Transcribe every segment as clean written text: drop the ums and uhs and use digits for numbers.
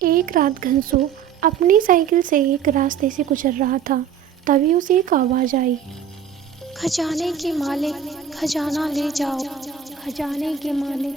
एक रात घनसू अपनी साइकिल से एक रास्ते से गुजर रहा था। तभी उसे एक आवाज़ आई, खजाने के मालिक खजाना ले जाओ, खजाने के मालिक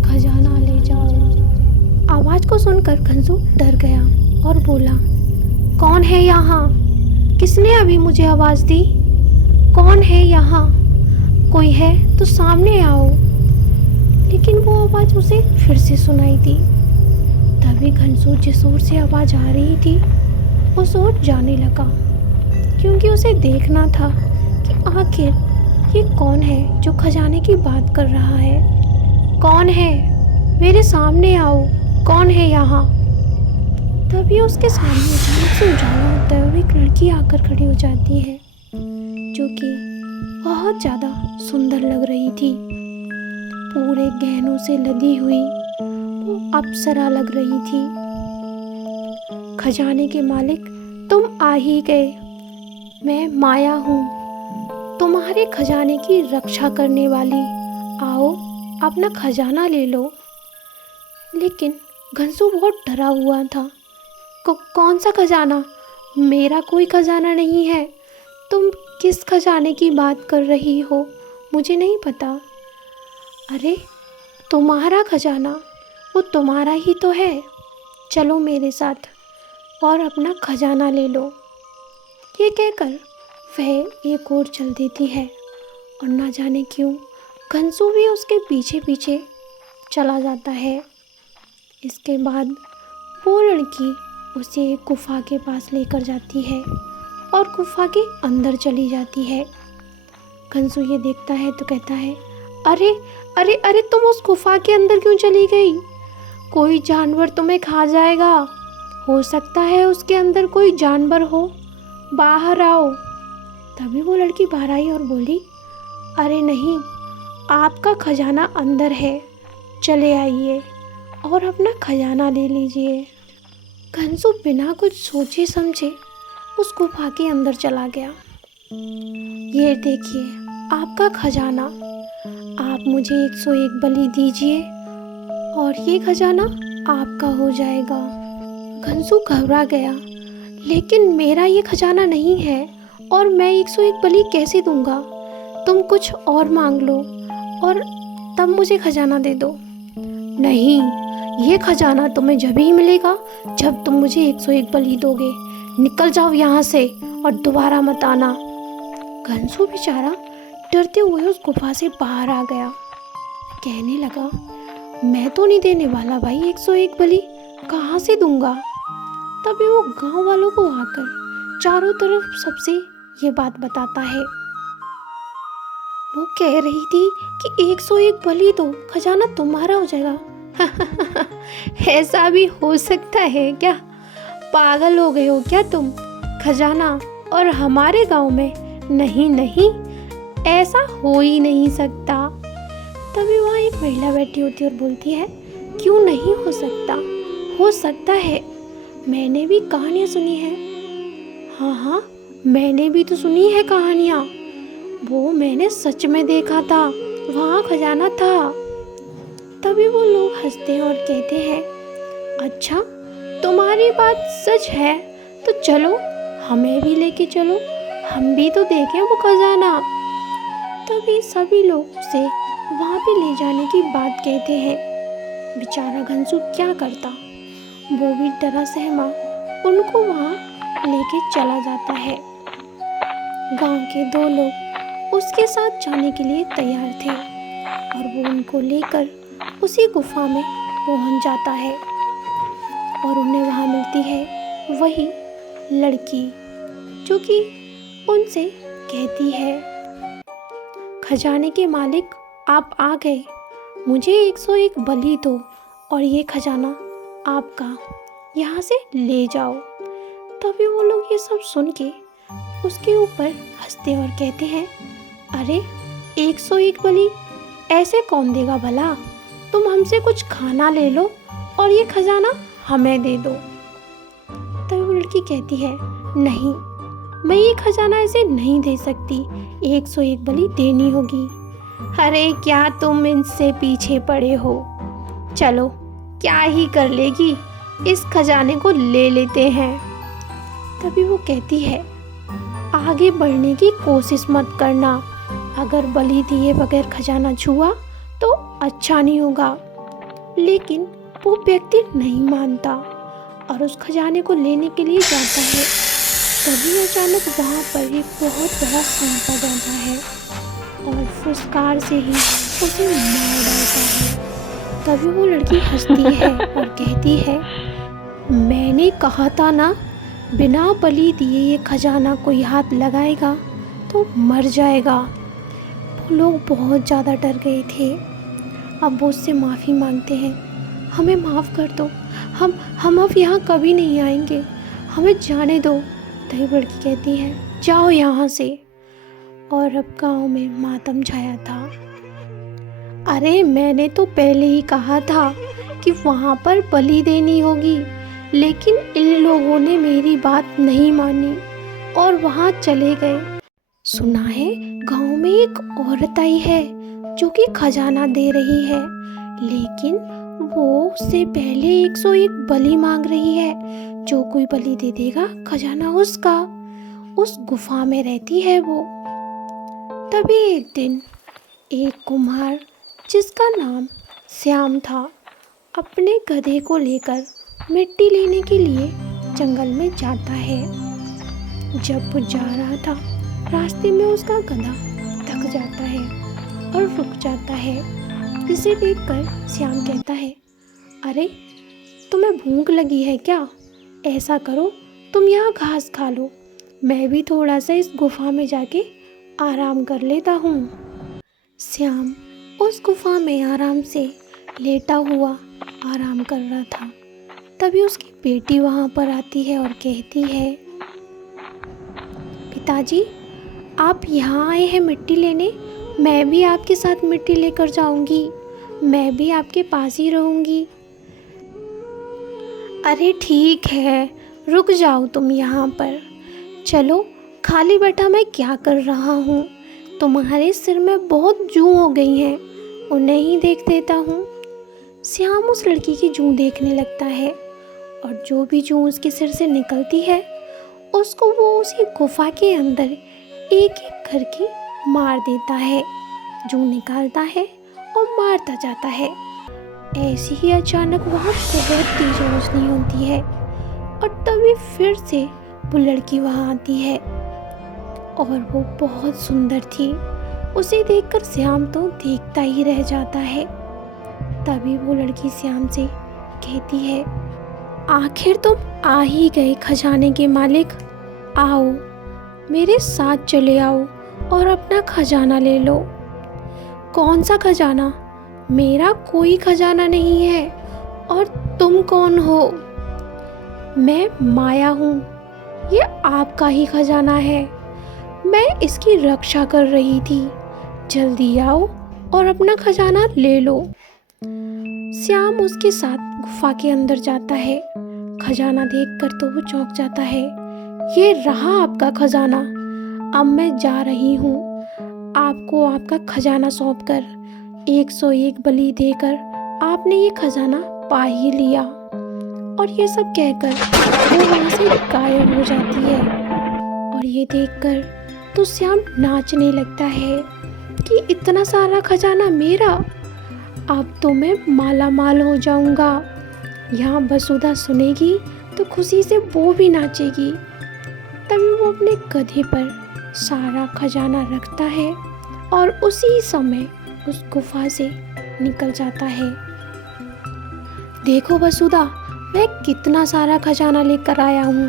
खजाना ले जाओ। आवाज़ को सुनकर घनसू डर गया और बोला, कौन है यहाँ? किसने अभी मुझे आवाज़ दी? कौन है यहाँ? कोई है तो सामने आओ। लेकिन वो आवाज़ उसे फिर से सुनाई दी। तभी घनसू जिस ओर से आवाज़ आ रही थी उस ओर जाने लगा, क्योंकि उसे देखना था कि आखिर ये कौन है जो खजाने की बात कर रहा है। कौन है? मेरे सामने आओ, कौन है यहाँ? तभी उसके सामने अचानक से उजाला होता है और एक लड़की आकर खड़ी हो जाती है, जो कि बहुत ज़्यादा सुंदर लग रही थी। पूरे गहनों से लदी हुई वो अप्सरा लग रही थी। खजाने के मालिक, तुम आ ही गए। मैं माया हूँ, तुम्हारे खजाने की रक्षा करने वाली। आओ अपना खजाना ले लो। लेकिन घनसू बहुत डरा हुआ था। कौन सा खजाना? मेरा कोई खजाना नहीं है। तुम किस खजाने की बात कर रही हो? मुझे नहीं पता। अरे तुम्हारा खजाना, वो तुम्हारा ही तो है। चलो मेरे साथ और अपना खजाना ले लो। ये कहकर वह एक और चल देती है और ना जाने क्यों घनसू भी उसके पीछे पीछे चला जाता है। इसके बाद वो लड़की उसे एक गुफा के पास लेकर जाती है और गुफा के अंदर चली जाती है। घनसू ये देखता है तो कहता है, अरे अरे अरे, तुम उस गुफा के अंदर क्यों चली गई? कोई जानवर तुम्हें खा जाएगा। हो सकता है उसके अंदर कोई जानवर हो। बाहर आओ। तभी वो लड़की बाहर आई और बोली, अरे नहीं, आपका खजाना अंदर है। चले आइए और अपना खजाना ले लीजिए। घनसू बिना कुछ सोचे समझे उस गुफा के अंदर चला गया। ये देखिए आपका खजाना। आप मुझे 101 बलि दीजिए और ये खजाना आपका हो जाएगा। घनसू घबरा गया, लेकिन मेरा ये खजाना नहीं है और मैं 101 बलि कैसे दूंगा? तुम कुछ और मांग लो और तब मुझे खजाना दे दो। नहीं, ये खजाना तुम्हें जब ही मिलेगा जब तुम मुझे 101 बलि दोगे। निकल जाओ यहाँ से और दोबारा मत आना। घनसू बेचारा डरते हुए उस गुफा से बाहर आ गया। कहने लगा, मैं तो नहीं देने वाला भाई 101 बलि, कहाँ से दूंगा? तभी वो गांव वालों को आकर चारों तरफ सबसे ये बात बताता है। वो कह रही थी कि 101 बलि दो, खजाना तुम्हारा हो जाएगा। ऐसा भी हो सकता है क्या? पागल हो गए हो क्या तुम? खजाना और हमारे गांव में? नहीं नहीं, ऐसा हो ही नहीं सकता। तभी वहाँ एक महिला बैठी होती है और बोलती है, क्यों नहीं हो सकता? हो सकता है। मैंने भी कहानियाँ सुनी है। हाँ हाँ, मैंने भी तो सुनी है कहानियाँ। वो मैंने सच में देखा था, वहाँ खजाना था। तभी वो लोग हंसते हैं और कहते हैं, अच्छा तुम्हारी बात सच है तो चलो हमें भी लेके चलो, हम भी तो देखें वो खजाना। तभी सभी लोग उसे वहाँ पे ले जाने की बात कहते हैं। बेचारा घनसू क्या करता, वो भी डरा सहमा उनको वहाँ लेके चला जाता है। गांव के 2 लोग उसके साथ जाने के लिए तैयार थे और वो उनको लेकर उसी गुफा में पहुँच जाता है और उन्हें वहाँ मिलती है वही लड़की, जो कि उनसे कहती है, खजाने के मालिक आप आ गए, मुझे 101 बलि दो और ये खजाना आपका, यहाँ से ले जाओ। तभी वो लोग ये सब सुन के उसके ऊपर हंसते और कहते हैं, अरे 101 बलि ऐसे कौन देगा भला? तुम हमसे कुछ खाना ले लो और ये खजाना हमें दे दो। तभी वो लड़की कहती है, नहीं, मैं ये खजाना ऐसे नहीं दे सकती, 101 बलि देनी होगी। अरे क्या तुम इनसे पीछे पड़े हो? चलो क्या ही कर लेगी, इस खजाने को ले लेते हैं। तभी वो कहती है, आगे बढ़ने की कोशिश मत करना। अगर बलि दिए बगैर खजाना छुआ तो अच्छा नहीं होगा। लेकिन वो व्यक्ति नहीं मानता और उस खजाने को लेने के लिए जाता है। तभी अचानक वहाँ पर एक बहुत बड़ा सांप आ जाता है और फुसकार से ही उसे मार डालता है। तभी वो लड़की हंसती है और कहती है, मैंने कहा था ना, बिना बलि दिए ये खजाना कोई हाथ लगाएगा तो मर जाएगा। वो लोग बहुत ज़्यादा डर गए थे। अब वो उससे माफ़ी मांगते हैं, हमें माफ़ कर दो, हम अब यहाँ कभी नहीं आएंगे, हमें जाने दो। तभी लड़की कहती है, जाओ यहाँ से। और अब गांव में मातम छाया था। अरे मैंने तो पहले ही कहा था कि वहाँ पर बलि देनी होगी, लेकिन इन लोगों ने मेरी बात नहीं मानी और वहाँ चले गए। सुना है गांव में एक औरत आई है जो कि खजाना दे रही है, लेकिन वो उससे पहले 101 बलि मांग रही है। जो कोई बलि दे देगा खजाना उसका। उस गुफा में रहती है वो। तभी एक दिन एक कुम्हार जिसका नाम श्याम था, अपने गधे को लेकर मिट्टी लेने के लिए जंगल में जाता है। जब वो जा रहा था, रास्ते में उसका गधा थक जाता है और रुक जाता है। इसे देखकर श्याम कहता है, अरे तुम्हें भूख लगी है क्या? ऐसा करो, तुम यहाँ घास खा लो, मैं भी थोड़ा सा इस गुफा में जाके आराम कर लेता हूँ। श्याम उस गुफा में आराम से लेटा हुआ आराम कर रहा था। तभी उसकी बेटी वहाँ पर आती है और कहती है, पिताजी आप यहाँ आए हैं मिट्टी लेने, मैं भी आपके साथ मिट्टी लेकर जाऊंगी, मैं भी आपके पास ही रहूंगी। अरे ठीक है, रुक जाओ तुम यहाँ पर। चलो, खाली बैठा मैं क्या कर रहा हूँ, तुम्हारे सिर में बहुत जूं हो गई हैं, उन्हें ही देख देता हूँ। श्याम उस लड़की की जूं देखने लगता है और जो भी जूं उसके सिर से निकलती है उसको वो उसी गुफा के अंदर एक एक करके मार देता है। जूं निकालता है और मारता जाता है। ऐसे ही अचानक वहाँ बहुत तेज रोशनी होती है और तभी फिर से वो लड़की वहाँ आती है और वो बहुत सुंदर थी। उसे देखकर श्याम तो देखता ही रह जाता है। तभी वो लड़की श्याम से कहती है, आखिर तुम आ ही गए खजाने के मालिक, आओ मेरे साथ चले आओ और अपना खजाना ले लो। कौन सा खजाना? मेरा कोई खजाना नहीं है। और तुम कौन हो? मैं माया हूँ, ये आपका ही खजाना है, मैं इसकी रक्षा कर रही थी, जल्दी आओ और अपना खजाना ले लो। श्याम उसके साथ गुफा के अंदर जाता है। खजाना देखकर तो वो चौंक जाता है। ये रहा आपका खजाना, अब मैं जा रही हूँ। आपको आपका खजाना सौंपकर 101 बलि देकर आपने ये खजाना पा ही लिया। और ये सब कहकर वो वहाँ से गायब हो जाती है। और ये देखकर तो श्याम नाचने लगता है कि इतना सारा खजाना मेरा, अब तो मैं माला माल हो जाऊंगा। यहाँ वसुधा सुनेगी तो खुशी से वो भी नाचेगी। तभी वो अपने गधे पर सारा खजाना रखता है और उसी समय उस गुफा से निकल जाता है। देखो वसुधा, मैं कितना सारा खजाना लेकर आया हूँ।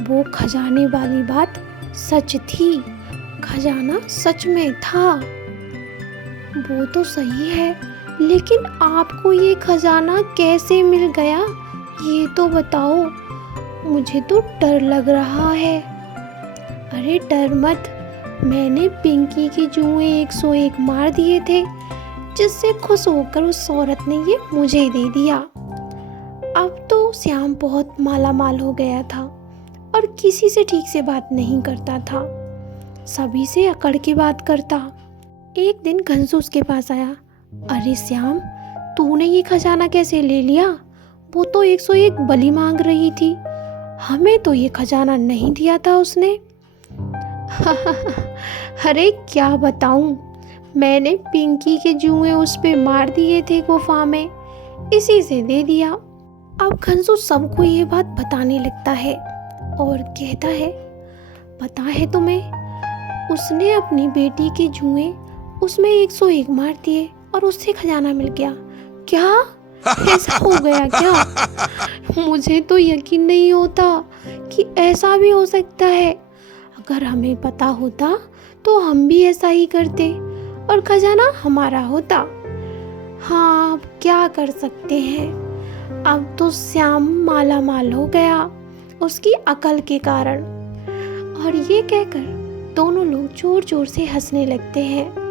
वो खजाने वाली बात सच थी, खजाना सच में था। वो तो सही है, लेकिन आपको ये खजाना कैसे मिल गया, ये तो बताओ, मुझे तो डर लग रहा है। अरे डर मत, मैंने पिंकी की जुएं 101 मार दिए थे, जिससे खुश होकर उस औरत ने ये मुझे दे दिया। अब तो श्याम बहुत माला माल हो गया था और किसी से ठीक से बात नहीं करता था, सभी से अकड़ के बात करता। एक दिन घनसू उसके पास आया। अरे श्याम, तूने ये खजाना कैसे ले लिया? वो तो 101 बलि मांग रही थी, हमें तो ये खजाना नहीं दिया था उसने। अरे क्या बताऊं, मैंने पिंकी के जुए उस पे मार दिए थे गुफा में, इसी से दे दिया। अब खंसू सबको ये बात बताने लगता है और कहता है, पता है तुम्हें, उसने अपनी बेटी के जुए उसमें 101 मार दिए और उससे खजाना मिल गया। क्या ऐसा हो गया क्या? मुझे तो यकीन नहीं होता कि ऐसा भी हो सकता है। अगर हमें पता होता तो हम भी ऐसा ही करते और खजाना हमारा होता। हाँ, अब क्या कर सकते हैं, अब तो श्याम माला माल हो गया उसकी अकल के कारण। और ये कहकर दोनों लोग जोर जोर से हंसने लगते हैं।